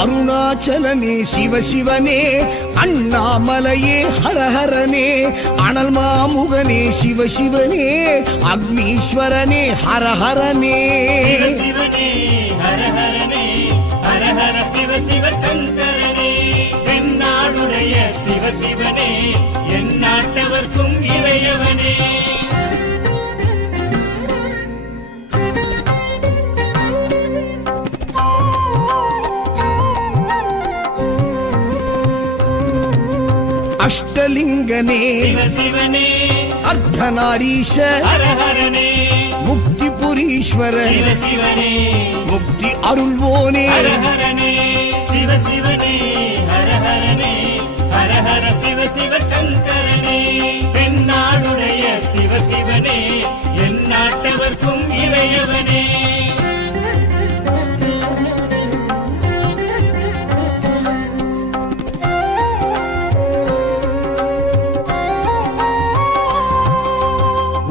அருணாச்சலனே சிவசிவனே, அண்ணாமலையே ஹரஹரனே, அனல் மாமுகனே சிவசிவனே, அக்னீஸ்வரனே ஹரஹரனே. சிவசிவனே ஹரஹரனே, ஹரஹர சிவ சிவ சங்கரனே, தென்னாடுடைய சிவசிவனே, என் நாட்டவர்க்கும் இறையவனே. அஷ்டலிங்கனே சிவசிவனே, அர்த்தநாரீஷ ஹரஹரனே, முக்திபுரீஸ்வர சிவசிவனே, முக்தி அருள்வோனே. ஹரஹரனே சிவசிவனே, ஹரஹரனே, ஹரஹர சிவ சிவ சங்கரனே, தென்னாடுடைய சிவசிவனே, என் நாட்டவர்க்கும் இறையவனே.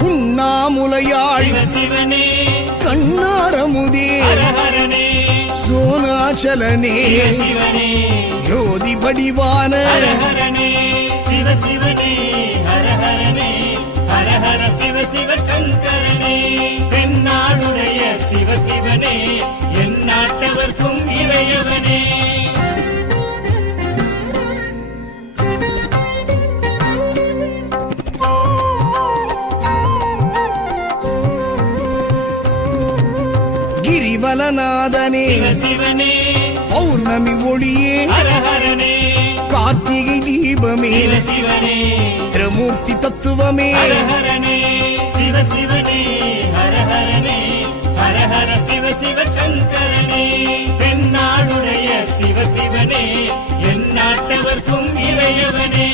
உண்ணாமுலையாள் சிவசிவனே, கண்ணாரமுதே ஹரஹரனே, சோனாச்சலனே சிவசிவனே, ஜோதி வடிவான ஹரஹரனே சிவசிவனே, ஹரஹரனே, ஹரஹர சிவ சிவ சங்கரனே, தென்னாடுடைய சிவசிவனே, என் நாட்டவர்க்கும் இறையவனே. கிரிவலநாதனே சிவசிவனே, பௌர்ணமி ஒளியே ஹரஹரனே, கார்த்திகை தீபமே சிவசிவனே, திரமூர்த்தி தத்துவமே. ஹரஹரனே சிவசிவனே, ஹரஹரனே, ஹரஹர சிவ சிவ சங்கரனே, தென்னாடுடைய சிவசிவனே, என் நாட்டவர்க்கும் இறையவனே.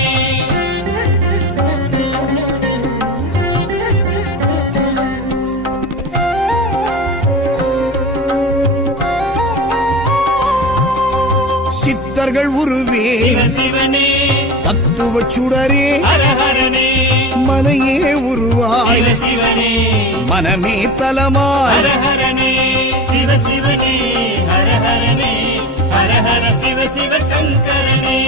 சித்தர்கள் உருவே சிவசிவனே, தத்துவ சுடரே ஹரஹரனே, மனையே உருவாய் சிவசிவனே, மனமே தலமாய். ஹரஹரனே சிவசிவனே, ஹரஹரனே, ஹரஹர சிவ சிவ சங்கரனே,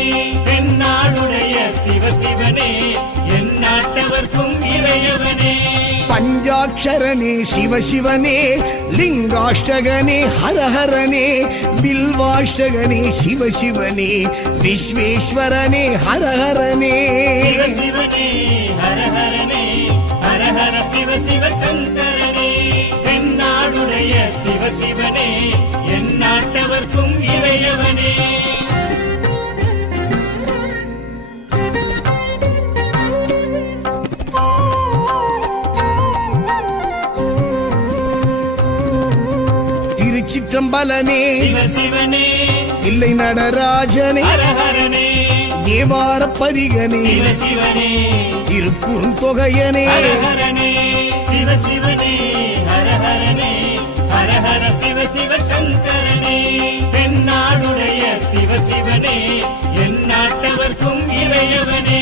தென்னாடுடைய சிவசிவனே, என் நாட்டவர்க்கும் இறையவனே. பஞ்சாட்சரனே சிவசிவனே, லிங்காஷ்டகனே ஹரஹரனே, பில்வாஷ்டகனே சிவசிவனே, விஸ்வேஸ்வரனே ஹரஹரனே. சிவசிவனே, ஹரஹரனே, ஹரஹர சிவ சிவ சங்கரனே, தென்னாடுடைய சிவசிவனே, என் நாட்டவர்க்கும் இறையவனே. திருச்சிற்றம்பலனே சிவசிவனே, தில்லை நடராஜனே, ஹரஹரனே, தேவார பதிகனே, சிவசிவனே, திருக்குறுந்தொகையனே. ஹரஹரனே சிவசிவனே, ஹரஹரனே, ஹரஹர சிவ சிவ சங்கரனே, தென்னாடுடைய சிவசிவனே, என் நாட்டவர்க்கும் இறையவனே.